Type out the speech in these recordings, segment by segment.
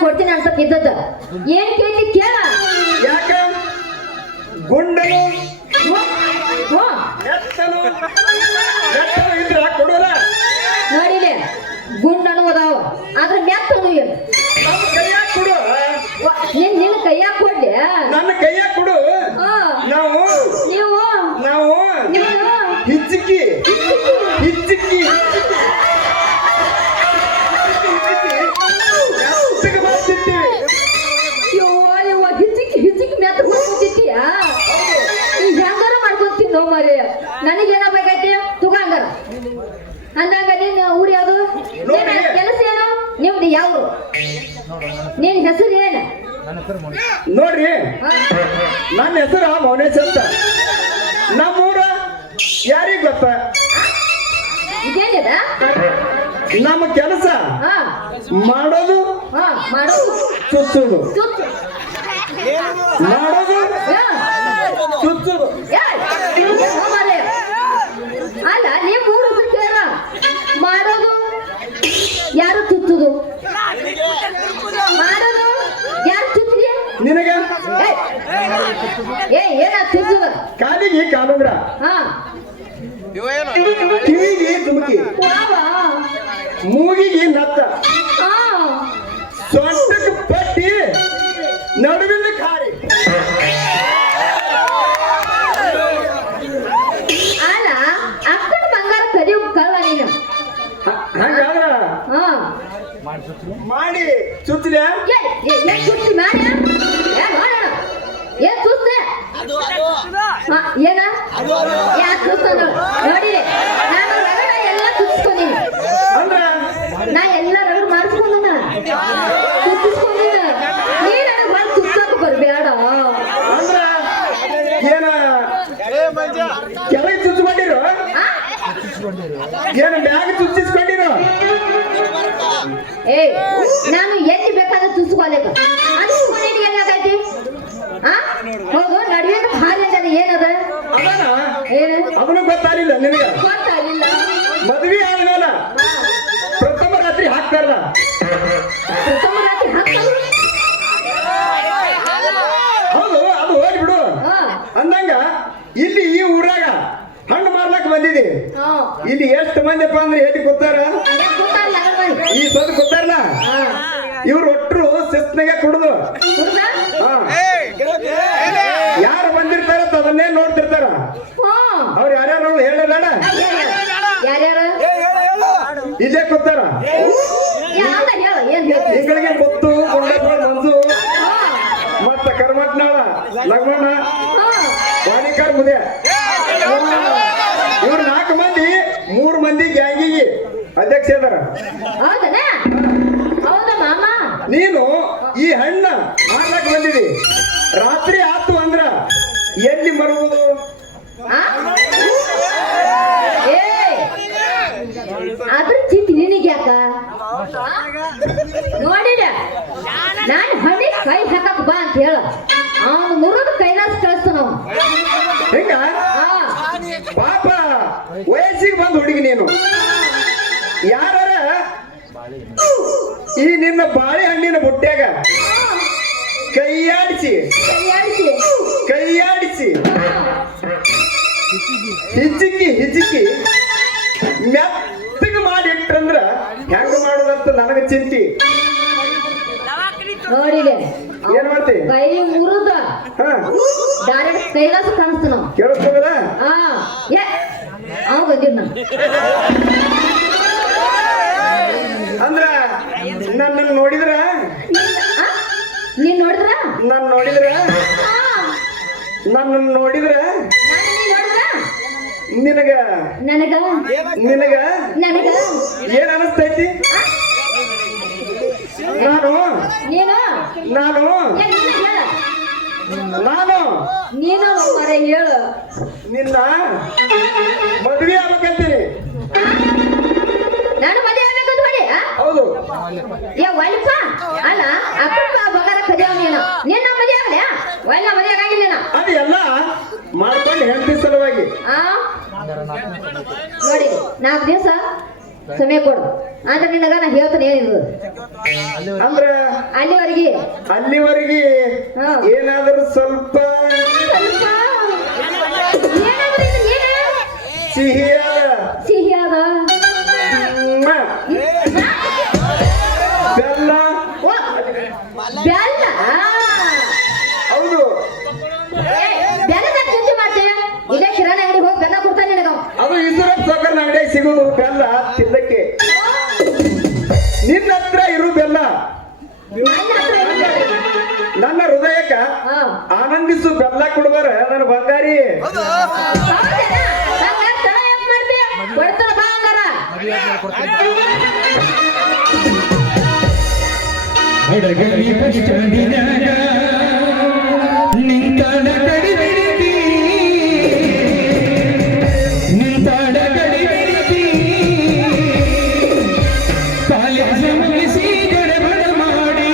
ಕೊಡ್ತೀನಿ ಅನ್ಸಕ್ ಇದ್ದದ ಏನ್ ಕೇಳಿ ಕೇಳ ಯಾಕ ಗುಂಡನು ಹ್ಞೂ ಎತ್ತನು ಇದ್ರ ಕೊಡೋಲ್ಲ ನೋಡಿಲೆ ಗುಂಡನು ಅದಾವ ಆದ್ರೆ ಮೆತ್ತನು ಏನು ನಮ್ಮ ಕೈಯಾಗ ಕೊಡು ನಿನ್ನ ಕೈಯಾಗ ಕೊಡ್ಲಿ ನನ್ನ ಕೈಯಾಗ ಕೊಡು ನಾವು ನೀವು ನಾವು ನೀನು ಹಿಚ್ಚಿಕ್ಕಿ ಹಿಚ್ಚಿಕ್ಕಿ ನನಗೇನ ಬೇಕೈತಿ ತುಗಂಗಾರ ಅಂದಂಗ ನೀನು ಊರು ಯಾವುದು ಕೆಲಸ ಏನು ನಿಮ್ದು ಯಾವ ನಿನ್ ಹೆಸರು ಏನ ನೋಡ್ರಿ ನನ್ನ ಹೆಸರು ಮೌನೇಶ್ ಅಂತ ನಮ್ಮೂರ ಯಾರಿಗ ಗೊತ್ತ ಇದೇನಿದ ನಮ್ಮ ಕೆಲಸ ಮಾಡೋದು ಮಾಡೋದು ಚುಚ್ಚುದು ಮಾಡೋದು ಚುಚ್ಚುದು ಅಲ್ಲ ನೀವು ಮೂರು ಕೇಳ ಮಾಡೋದು ಯಾರು ಚುಚ್ಚುದು ಮಾಡೋದು ಯಾರು ಚುಚ್ಚಿಗೆ ನಿನಗ ಏನ ಚುಚ್ಚುದ ಕಾಲಿಗೆ ಕಾಲುಂಗ್ರ ಕಿವಿಗೆ ತುಮಕಿ ಮೂಗಿಗೆ ನತ್ತ ಸೊಂಟಕ್ಕೆ ಪಟ್ಟಿ ನಡುವಿನ ಖಾರಿ ಅಲ್ಲ ಅಕ್ಕನ ಬಂಗಾರ ಕರಿ ಕಳ್ಳ ನೀನು ಹಂಗಾದ್ರ ಮಾಡಿ ಚುಚ್ಚಲ ಚುಚ್ಚಿ ಮಾಡಿ ಏನ್ ಚುಚ್ಚೆ ಏನ ಯಾಕೆ ಚುಚ್ಚ ನೋಡಿ ನಾನು ರಗಡ ಎಲ್ಲ ಚುಚ್ಚಿಸ್ಕೊಂಡೀನಿ ಅಂದ್ರ ನಾ ಎಲ್ಲ ರಗಡ ಮಾಡಿಸ್ಕೊಂಡ ಚುಚ್ಚಿಸ್ಕೊಂಡೀನಿ ನೀ ನನಗೆ ಬಂದು ಚುಚ್ಚಕ್ಕೆ ಬರ್ಬೇಡ ಅಂದ್ರ ಏನ ಕೆಳಗೆ ಚುಚ್ಚಿಕೊಂಡಿರೋ ಏನು ಬ್ಯಾಗ್ ಚುಚ್ಚಿಸ್ಕೊಂಡಿರೋ ನಾನು ಎಲ್ಲಿ ಬೇಕಾದ್ರೆ ಚುಚ್ಚಿಕೊಳ್ಳೇಕ ಅದು ಏನಾಗೈತಿ ಹೌದು ನಡುವೆ ಭಾರಿ ಅದ ಏನದ ಅದನ್ನು ಗೊತ್ತಾಗಲಿಲ್ಲ ನಿನಗೆ ಗೊತ್ತಾಗಲಿಲ್ಲ ಮದ್ವೆ ಆದ್ಮೇಲ ಪ್ರಥಮ ರಾತ್ರಿ ಹಾಕ್ತಾರಲ್ಲ ಪ್ರಥಮ ರಾತ್ರಿ ಹಾಕ್ತಾರ ಹೌದು ಅದು ಹೋಗ್ಬಿಡು ಅಂದಂಗ ಇಲ್ಲಿ ಈ ಊರಾಗ ಹಣ್ಣು ಮಾರ್ಲಕ್ ಬಂದಿದಿ ಇಲ್ಲಿ ಎಷ್ಟು ಮಂದಿಪ್ಪ ಅಂದ್ರೆ ಹೇಳಿ ಗೊತ್ತಾರ ಈ ಸದ್ ಗೊತ್ತಾರಲ್ಲ ಇವ್ರು ಒಟ್ಟರು ಶಿಸ್ತಿನಾಗ ಕುಡ್ದು ಯಾರು ಬಂದಿರ್ತಾರ ಅದನ್ನೇ ನೋಡ್ತಿರ್ತಾರ ಅವ್ರು ಯಾರ್ಯಾರು ಹೇಳಬೇಡ ಇಲ್ಲೇ ಕೂತಾರ ತಿಂಗಳಿಗೆ ಗೊತ್ತು ಕೊಂಡಪ್ಪ ಮಂಜು ಮತ್ತ ಕರ್ಮಟ್ನಾಳ ಲಗ್ಮಣ್ಣ ವಾಣಿಕರ್ ಮುದೆ ಇವ್ರು 4 ಮಂದಿ 3 ಮಂದಿ ಗ್ಯಾಂಗಿಗೆ ಅಧ್ಯಕ್ಷ ಇದಾರ ನೀನು ಈ ಹಣ್ಣ ಮಾರ್ಲಕ್ ಬಂದಿದಿ ರಾತ್ರಿ ಆತು ಅಂದ್ರ ಎಲ್ಲಿ ಮರುವುದು ಅದ್ರ ಚಿಂತೆ ನಿನಗೆ ಯಾಕ ನೋಡಿಲ್ಲ ನಾನು ಹಣ್ಣಿ ಕೈ ಹಾಕಕ್ ಬಾ ಅಂತ ಹೇಳ ಅವನು ಮುರಿದು ಕೈಲಾಸ ಕಳಿಸ್ತಾನ ಹಿಂಗ ಪಾಪ ವಯಸ್ಸಿಗೆ ಬಂದು ಹುಡುಗಿ ನೀನು ಯಾರ ಈ ನಿನ್ನ ಬಾಳೆಹಣ್ಣಿನ ಬುಟ್ಟ್ಯಾಗ ಕೈಯಾಡಿಸಿ ಹಿಜ್ಜಿಕ್ಕಿ ಮೆತ್ತಗೆ ಮಾಡಿ ಇಟ್ರಂದ್ರ ಹೆಂಗ ಮಾಡೋದಂತ ನನಗ ಚಿಂತಿ ನೋಡಿದೆ ಏನ್ ಮಾಡ್ತಿ ಕೈ ಮುರಿದ ಡೈರೆಕ್ಟ್ ಕೈಲಾಸ ಕಾಣಿಸ್ತಾನ ಕೇಳಿಸ್ತದ ಅವ ಬಂದಿದ್ದ ಅಂದ್ರ ನನ್ನ ನೋಡಿದ್ರ ನೀನ್ ನೋಡಿದ್ರ ನನ್ನ ನೋಡಿದ್ರ ನಿನಗ ಏನ್ ಅನಿಸ್ತೈತಿ ನೀನು ಮರೆ ಹೇಳು ನಿನ್ನ ಮದ್ವೆ ಆಗ್ಬೇಕಂತೀನಿ ನಾನು ಮದುವೆ ಆಗ್ಬೇಕಂತ ಮಾಡಿ ಹೌದು ಒಳಪ ಅಲ್ಲ ಅಪ್ಪ ಬಂಗಾರ ಕದಿಯವ ನೀನು ನಿನ್ನ ಮದುವೆ ಆಗಲ್ಲ ಒಳ್ಳ ಮದುವೆ ಆಗಿಲ್ಲ ಅದು ಎಲ್ಲ ಮಾಡ್ಕೊಂಡು ಹೆಂಡತಿ ಸಲುವಾಗಿ ನೋಡಿ 4 ದಿವಸ ಸಮಯ ಕೊಡು ಅಂದ್ರೆ ನಿನಗ ನಾ ಹೇಳ್ತೇನೆ ಏನಿದು ಅಂದ್ರ ಅಲ್ಲಿವರೆಗೆ ಹಾ. ಏನಾದರೂ ಸ್ವಲ್ಪ ಸ್ವಲ್ಪ ಏನಾದ್ರೂ ಇದು ಏನ? ಸಿಹಿಯಾದ ಸಿಹಿಯಾದ ಬೆಲ್ಲ ಓ, ಬೆಲ್ಲ ಹೌದು ಬೆಲ್ಲದ ಚಿಂತೆ ಮಾಡ್ತೀಯ ಇಲ್ಲೇ ಕಿರಾಣಿ ಅಂಗಡಿಗೆ ಹೋಗಿ ಬೆಲ್ಲ ಕೊಡ್ತಾನೆ ನಿನಗ ಅವ. ಅದು ಈಶ್ವರಪ್ಪ ಸಾವುಕಾರ ಅಂಗಡಿಯಾಗ ಸಿಗೋದು ಬೆಲ್ಲ ತಿನ್ನಕ್ಕೆ ನಿನ್ನ ಹತ್ರ ಇರು ಬೆಲ್ಲ ನನ್ನ ಹತ್ರ ಏನು ಬೆಲ್ಲ? ನನ್ನ ಹೃದಯಕ್ಕ ಹಾ. ಆನಂದಿಸು ಬೆಲ್ಲ ಕೊಡ್ಬಾರ ನನ್ನ ಬಂಗಾರಿ ಹೌದೇನಾ? ಹಂಗ ತಡ ಯಾಕ್ ಮಾಡ್ತೀಯ? ಕೊಡ್ತಾನ ಬಾ ಹಂಗಾರ. ಹಡಗಲಿ ಕಷ್ಟದಿನಾಗ ನಿಂತಾಡ ಕಡಿಬಿಡಿತಿ ನಿಂತಾಡ ಕಡಿಬಿಡಿತಿ ಕಾಲೇಜ ಮುಗಿಸಿ ಗಡಬಡ ಮಾಡಿ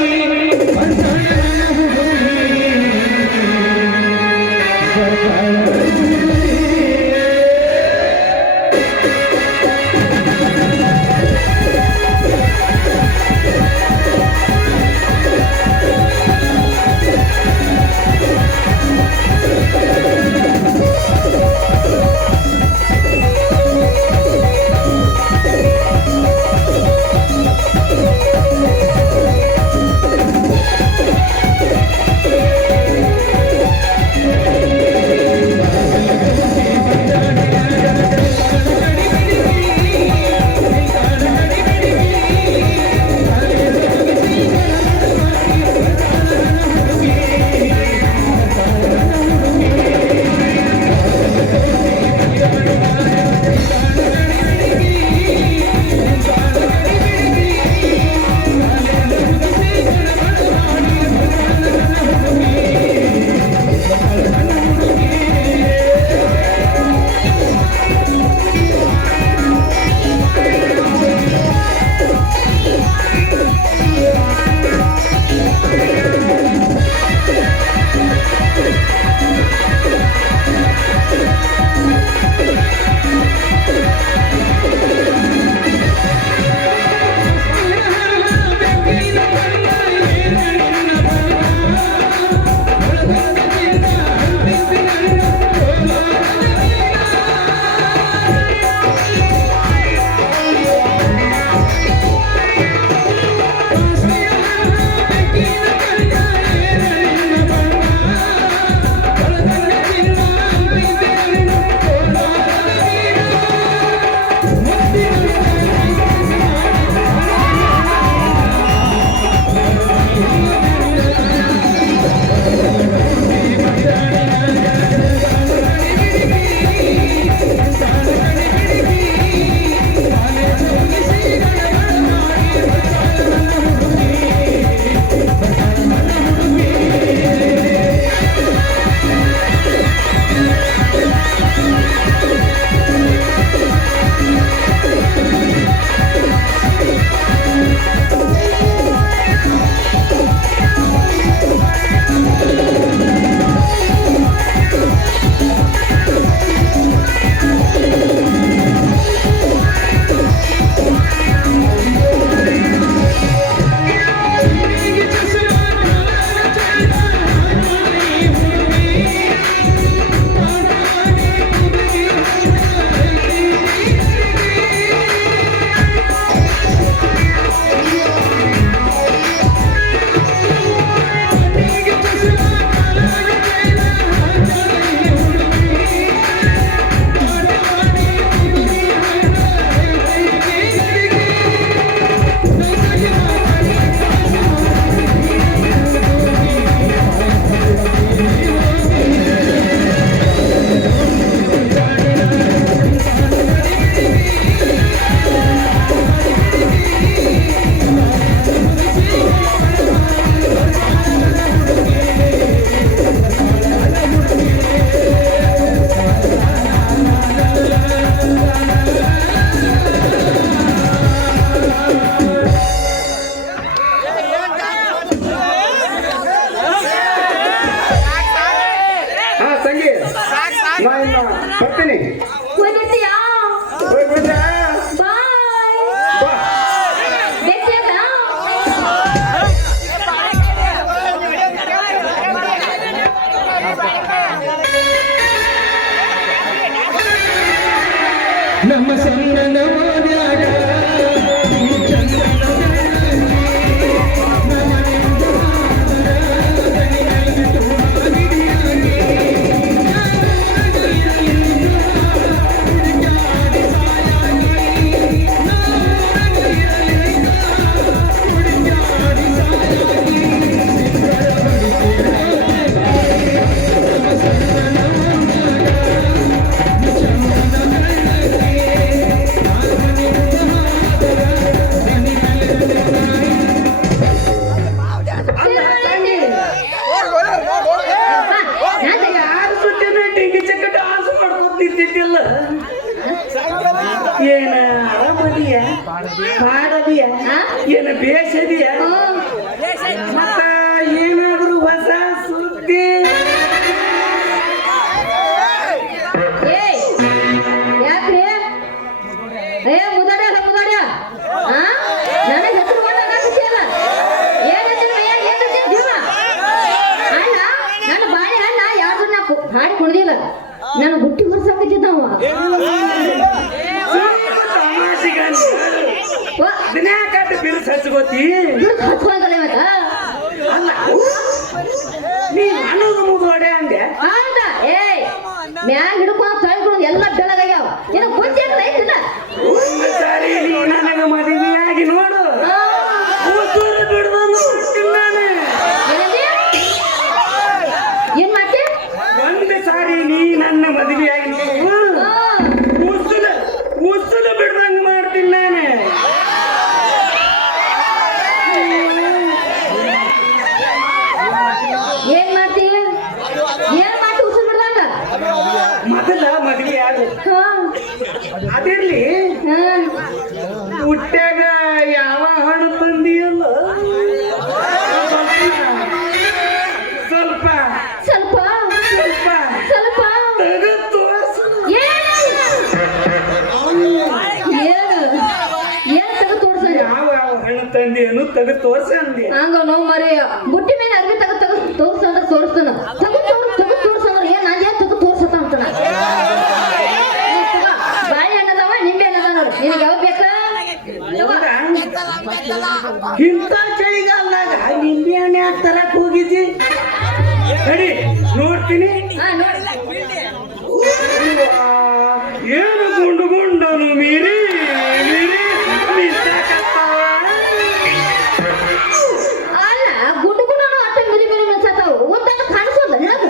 ನಾ ಇನ್ನ ಬರ್ತೀನಿ ಹೋಗ್ಬಿಡ್ತೀಯಾ? ಹೋಗ್ಬಿಟ್ರೆ ಬಾಯ್. ನಮ್ಮ ಸಣ್ಣನ ಮನ್ಯಾಗ ಈ ಚಂದನ ಬೆಳಗಿ ನಮ್ಮನೆಯಿಂದ ದನಿಯಾಗಿತ್ತು ಆಗಿಡಿಯಾಗಿ ಹುಡುಕಾಡಿ ಸಾಯಾಗಿ ಹುಡುಕಾಡಿ ಸಾಯಾಗಿ ಸಿಕ್ಕರ ನಮ್ಮ ಸಣ್ಣನ ಯಾರ ಜೊತೆನೂ ಟಿಂಗಿ ಚಕ್ಕ ಡಾನ್ಸ್ ಮಾಡ್ಕೊಂಡ್ ನಿಂತಿದ್ದಿಲ್ಲ ಏನ ಆರಾಮದಿಯ ಪಾಡದಿಯ ಏನ ಬೇಸದಿಯ ಮತ್ತ ಏನಾದ್ರು ಹೊಸ ಸುದ್ದಿ ಯಾಕ್ರಿ ಏ ಮುದಡ ಮುದಡ ನನಗೆ ಹೆಸರು ಮಾಡಲ್ಲ ಅಲ್ಲ ನನ್ನ ಬಾಳೆ ಹಣ್ಣ ಯಾವ್ದು ನಾ ಹಾಡಿ ಕುಡ್ದಿಲ್ಲ ನಾನು ಹುಟ್ಟಿ ಹೊರ್ಸಾಕತ್ತಿದ್ದವ ದಿನಾಕಟ್ಟು ಬಿರುಸು ಹಚ್ಕೋತಿ ಹಚ್ಕೊಂಡಲ್ಲ ಇವತ್ತ ಅಲ್ಲ ನೀ ನನಗ ಮುಗೋಡೆ ಅಂದೆ ಹೌದ ಏ ಮ್ಯಾಗ ಹಿಡ್ಕೊಂಡು ತಳ್ಕೊಂಡು ಎಲ್ಲ ಬೆಳಗಾಗ್ಯಾವ ನಿನಗೆ ಕೊಂಚ ಐತಿಲ್ಲ ಒಂದು ಸಾರಿ ನೀ ನನಗ ಮದುವೆಯಾಗಿ ನೋಡು ಕೂತೂರು ಬಿಡ್ದಂದು ಹುಟ್ಟಿಲ್ಲ ನಾನು. ಏನ್ ಮಾಡ್ತಿ ಒಂದು ಸಾರಿ ನೀ ನನ್ನ ಮದುವೆಯಾಗಿ ನೋಡು ಉಸುಲು ಬಿಡ್ದಂಗ ಮಾಡ್ತೀನಿ ನಾನು ಏನ್ ಮಾಡ್ತಿ ಏನ್ ಮಾಡ್ತಿ ಉಸಿರು ಬಿಡ್ದಂಗ ಮೊದಲ ಮದುವೆ ಆಗ ಅದಿರ್ಲಿ ಹುಟ್ಟ್ಯಾಗ ಯಾವ ಹಣ್ಣು ತಂದಿಯಲ್ಲ ಸ್ವಲ್ಪ ಸ್ವಲ್ಪ ಸ್ವಲ್ಪ ಸ್ವಲ್ಪ ತೆಗೆದು ತೋರ್ಸು. ಏನ್ ತೆಗೆದು ತೋರ್ಸ ಯಾವ ಯಾವ ಹಣ್ಣು ತಂದಿಯನ್ನು ತೆಗೆದು ತೋರ್ಸ ಅಂದೆ ಹಂಗ ನೋವು ಮರೆಯ ಬುಟ್ಟಿ ಮೇಲೆ ಅರ್ವಿ ತೆಗೆದು ತೋರ್ಸಂದ್ರ ತೋರಿಸ್ತಾನ ತೆಗೆದು ತೋರ್ಸಂದ್ರ ಏನ್ ನಾನು ಏನ್ ತೆಗೆದು ತೋರ್ಸತ್ತ ಅಂತಾನ ಬಾಯಿ ಹಣ್ಣದವ ನಿಂಬೆ ಹಣ್ಣದ ನೋಡು ನಿನಗೆ ಯಾವ ಬೇಕಾ ಹೌದಾ? ಇಂಥ ಚಳಿಗಾಲದಾಗ ನಿಂಬೆ ಹಣ್ಣೆ ತರಕ್ ಹೋಗಿದ್ದಿ ಸರಿ ನೋಡ್ತೀನಿ ನೋಡಿ ಏನು ಗುಂಡು ಗುಂಡನು ಮೀರಿ ಮೀರಿ ನಿಂತಾಕತ್ತಾವ. ಅಲ್ಲ ಗುಂಡು ಗುಂಡು ಅಟ್ಟ ಮಿರಿ ಮಿರಿ ಮಿನ್ಸತ್ತಾವು ಒಂದನ್ನು ಕಾಣಿಸೋಲ್ಲ ನಿನಗೆ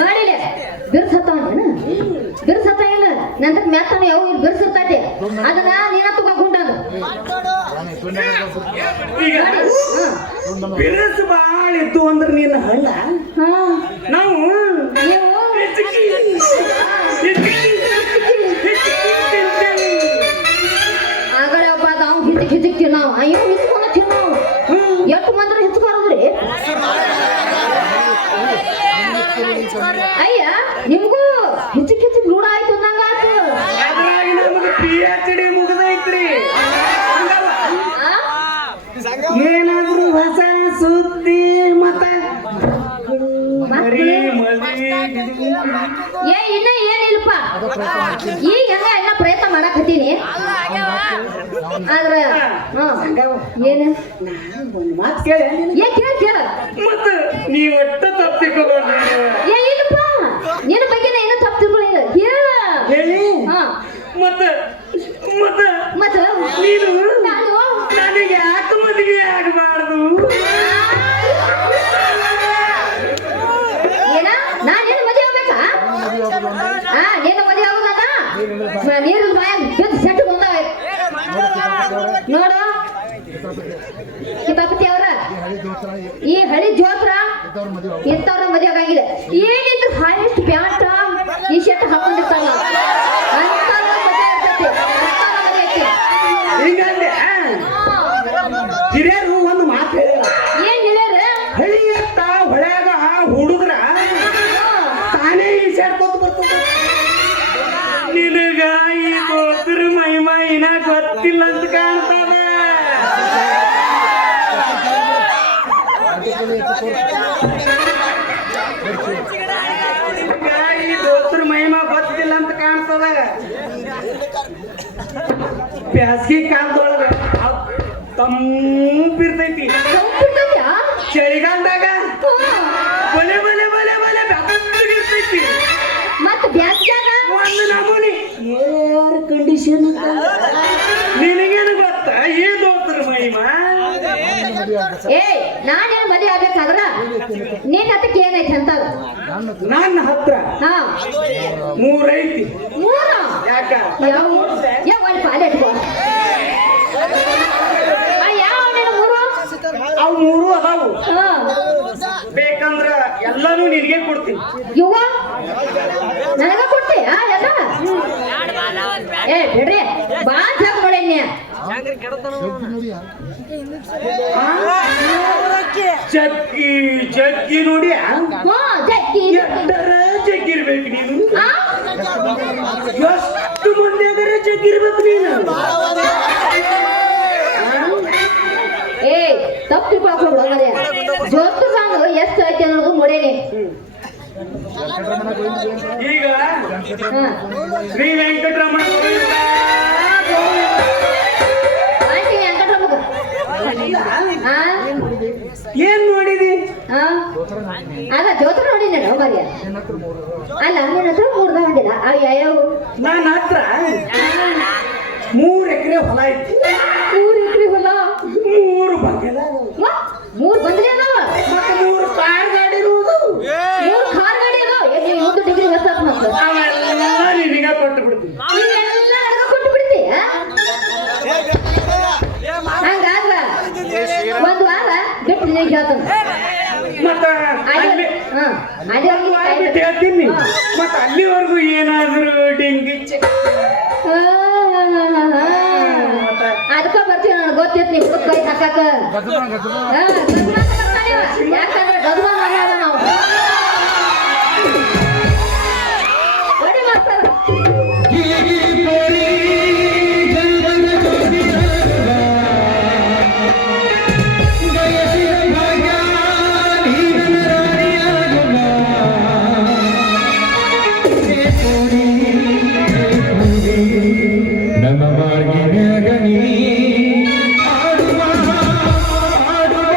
ಮಾಡಿಲೆ ಬಿರ್ಸತ್ತಾವ ಬಿರ್ಸತ್ತ ಇಲ್ಲ ನಂತರ ಮ್ಯಾತಾನ ಯಾವ ಬಿರ್ಸಿರ್ತೈತಿ ಅದನ್ನ ನೀನ ತಗೊಂಡು ಈಗ ಬಿರುಸು ಬಾಳ ಇದ್ದು ಅಂದ್ರೆ ನಿನ್ನ ಹಣ್ಣ ಹಾ ನಾವು ನೀವು ಹಿಚ್ಕಿ, ಹಿಚ್ಕಿ, ಹಿಚ್ಕಿ ತಿಂತೇವೆ. ಆಗಲೇ ಒಬ್ಬ ನಾವು ಹಿಚ್ಚಿಕ್ ನಾವು ಅಯ್ಯೋ ಹಿಚ್ಕೊಂಡು ತಿನ್ನವು ಎಷ್ಟು ಮಂದ್ರ ಹಿಚ್ಕಾರದ್ರಿ ಅಯ್ಯ ನಿಮ್ಗೂ ಹಿಚ್ಚಿಕ್ ರೂಢ ಆಯ್ತು ಅಂದಂಗ ಆಯ್ತು ಅದ್ರಾಗ ನಮ್ಗೆ PhD ಮುಗ್ದೈತ್ರಿ ಹಂಗಲ್ಲ. ಏನಾದ್ರು ಹೊಸ ಸುದ್ದಿ ಮತ್ತ ಮರಿ ಮದ್ವಿ ಏ ಇನ್ನ ಏನಿಲ್ಪ ಈಗ ಎಲ್ಲ ಪ್ರಯತ್ನ ಮಾಡಕತ್ತೀನಿ ಆದ್ರ ಏನ ಒಂದ್ ಮಾತು ಕೇಳಿ ಏ ಕೇಳ ಮತ್ತ ನೀ ಒಟ್ಟ ತಪ್ಪಿಕೊಂಡು ಏ ಇಲ್ಲಪ್ಪ ನಿನ್ನ ಬಗ್ಗೆ ಏನು ತಪ್ಪು ತಿಳ್ಕೊಳ್ಳಿಲ್ಲ ಹೇಳ ಹೇಳಿ ಹಾ ಮತ್ತ ಮತ್ತ ಮತ್ತ ನೀನು ನಾನು ನನಗೆ ಯಾಕೆ ಮದುವೆ ಆಗಬಾರ್ದು ಏನ ನಾನೇನು ಮದುವೆ ಆಗ್ಬೇಕಾ ಹಾ ನೀನು ಮದುವೆ ಆಗೋದಲ್ಲ ನೀರು ಬಾಯ ಸೆಟ್ ಬಂದಾವೆ ನೋಡು ಕಿತಾಪತಿ ಅವ್ರ ಈ ಹಳಿ ಜೋತ್ರ ಇಂಥವ್ರ ಮದುವೆ ಆಗಂಗಿಲ್ಲ ಏನಿದ್ರು ಹೈಯೆಸ್ಟ್ ಪ್ಯಾಂಟ್ ಈ ಶರ್ಟ್ ಹಾಕೊಂಡಿರ್ತಾರಲ್ಲ ಅಂಥವ್ರ ಮದುವೆ ಇರ್ತೈತಿ ಅಂಥವ್ರ ಮದುವೆ ಐತಿ ಹಿಂಗಂದೆ ಹಿರಿಯರು ಒಂದು ಮಾತು ಹೇಳಿಲ್ಲ ಏನ್ ಹೇಳ್ಯಾರ ಹಳಿಯತ್ತ ಹೊಳ್ಯಾಗ ಹುಡುಗ್ರ ತಾನೇ ಈಸಾಡ್ಕೊತ ಬರ್ತದ ನಿನಗ ಈ ಗೋತ್ರ ಮೈನ ಗೊತ್ತಿಲ್ಲ ಅಂತ ಕಾಣ್ತದ ಬರ್ತದ ಬ್ಯಾಸ್ಗಿ ಕಾಲದೊಳಗ ತಂಪಿರ್ತೈತಿ ತಂಪಿರ್ತೈತ್ಯಾ? ಚಳಿಗಾಲದಾಗ ಬಲೆ ಬಲೆ ಬಲೆ ಬಲೆ ಬೆಚ್ಚಗಿರ್ತೈತಿ ಮತ್ತ ಬ್ಯಾಸ್ಗ್ಯಾಗ ಒಂದು ನಮೂನಿ ಏರ್ ಕಂಡೀಷನ್ ನಿನಗೇನು ಗೊತ್ತಾ ಈ ದೋತ್ರ ಮಹಿಮಾ ಏಯ್ ನಾನೇನು ಮದುವೆ ಆಗ್ಬೇಕಾದ್ರ ನಿನ್ನ ಹತ್ತಕ್ಕೆ ಏನೈತಿ ಅಂತ ನನ್ನ ಹತ್ರ ಹಾ 3 ಐತಿ ಮೂರ ಯಾಕ ಯಾವ ಒಂದು ಪಾಲೆ ಇಟ್ಕೋ ಯಾವ ನೀನು ಮೂರು ಅವು 3 ಅದಾವು ಹಾ ಬೇಕಂದ್ರ ಎಲ್ಲಾನು ನಿನಗೆ ಕೊಡ್ತೀನಿ ಯುವ ನನಗ ಕೊಡ್ತಿ ಎಲ್ಲ ಏ ಬಿಡ್ರಿ ಬಾ ಜಾಗ ನೋಡೇನ್ಯ ಜಗ್ಗಿ ಜಗ್ಗಿ ನೋಡಿ ಹಾ ಜಗ್ಗಿ ಎಷ್ಟರ ಜಗ್ಗಿರ್ಬೇಕು ನೀನು ಆ? ಎಷ್ಟು ಮಂದಿ ಅದರ ಜಗ್ಗಿರ್ಬೇಕು ನೀನು ಏ ತಪ್ಪು ತಿಳ್ಕೊಳ್ಬಿಡು ಮರ್ಯ ಜೋತು ಸಾಂಗ್ ಎಷ್ಟು ಐತಿ ಅನ್ನೋದು ನೋಡೇನಿ ಈಗ ಹಾ ಶ್ರೀ ವೆಂಕಟರಮಣ ಗೋವಿಂದ, ಆಂಟಿ ವೆಂಕಟರಮಣ ಹಾ ಏನ್ ನೋಡಿದಿ ಹಾ ಅಲ್ಲ ಜೋತ್ರ ನೋಡಿ ನಾನು ಮರ್ಯ ಅಲ್ಲ ನಿನ್ನ ಹತ್ರ ಮೂರ್ದ ಹೊಂದಿಲ್ಲ ಅವು ಯಾವ್ಯಾವ ನನ್ನ ಹತ್ರ 3 ಎಕರೆ ಹೊಲ ಐತಿ 3 ಎಕರೆ ಹೊಲ 3 ಬಂಗಲ 3 ಬಂದ್ರೆ ಅದಾವ ಮತ್ತೆ 3 ಕಾರ್ ಗಾಡಿ ಇರುವುದು 3 ಕಾರ್ ಗಾಡಿ ಅದಾವ ನೀವು 1 ಡಿಗ್ರಿ ಹೊಸ ಮತ್ತೆ ಅವೆಲ್ಲ ನಿನಗ ಕೊಟ್ಟು ಬಿಡ್ತೀನಿ ಇವೆಲ್ಲ ನನಗ ಕೊಟ್ಟು ಬಿಡ್ತಿ ಹಂಗಾದ್ರ ಒಂದು ವಾರ ಬಿಟ್ಟು ನಿನಗೆ ಹೇಳ್ತಾನೆ ಮತ್ತ ಅಲ್ಲಿ ಹಾ ಅದೇ ಒಂದು ವಾರ ಬಿಟ್ಟು ಹೇಳ್ತೀನಿ ಮತ್ತ ಅಲ್ಲಿವರೆಗೂ ಏನಾದ್ರು ಡೆಂಗಿ ಅದಕ್ಕ ಬರ್ತೀವಿ ನನಗೆ ಗೊತ್ತಿತ್ತು ನೀವು ಕೈ ಹಾಕಾಕ ಯಾಕಂದ್ರೆ ಗದ್ಮ ಮಾಡೋಣ ನಾವು ಬಡಿ ಮಾಸ್ತರ ನಮ್ಮ ಮಾರ್ಗಿನ ಗಣಿ ಆಡುವ ಆಡುವ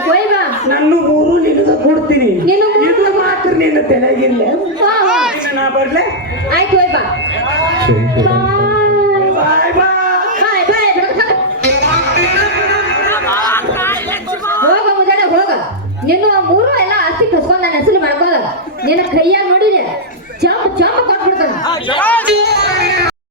ಹೋಯ್ ಬಾ ನನ್ನ ಊರು ನಿನಗ ಕೊಡ್ತೀನಿ ನಿನ್ನ ಊರು? ಇದು ಮಾತ್ರ ನಿನ್ನ ತಲೆಗಿಲ್ಲ ನಾ ಬರ್ಲೆ ಆಯ್ತು ಹೋಯ್ ಬಾ ಬಾಯ್ ಬಾಯ್ ಬಾಯ್ ಬಾಯ್ ಹೋಗ ಮುಂಜಾನೆ ಹೋಗ ನಿನ್ನ ಮೂರು ಎಲ್ಲ ಆಸ್ತಿ ಕಸ್ಕೊಂಡ್ ನನ್ನ ಹೆಸರು ಮಾಡ್ಕೋದ ನಿನ್ನ ಕೈಯಾಗ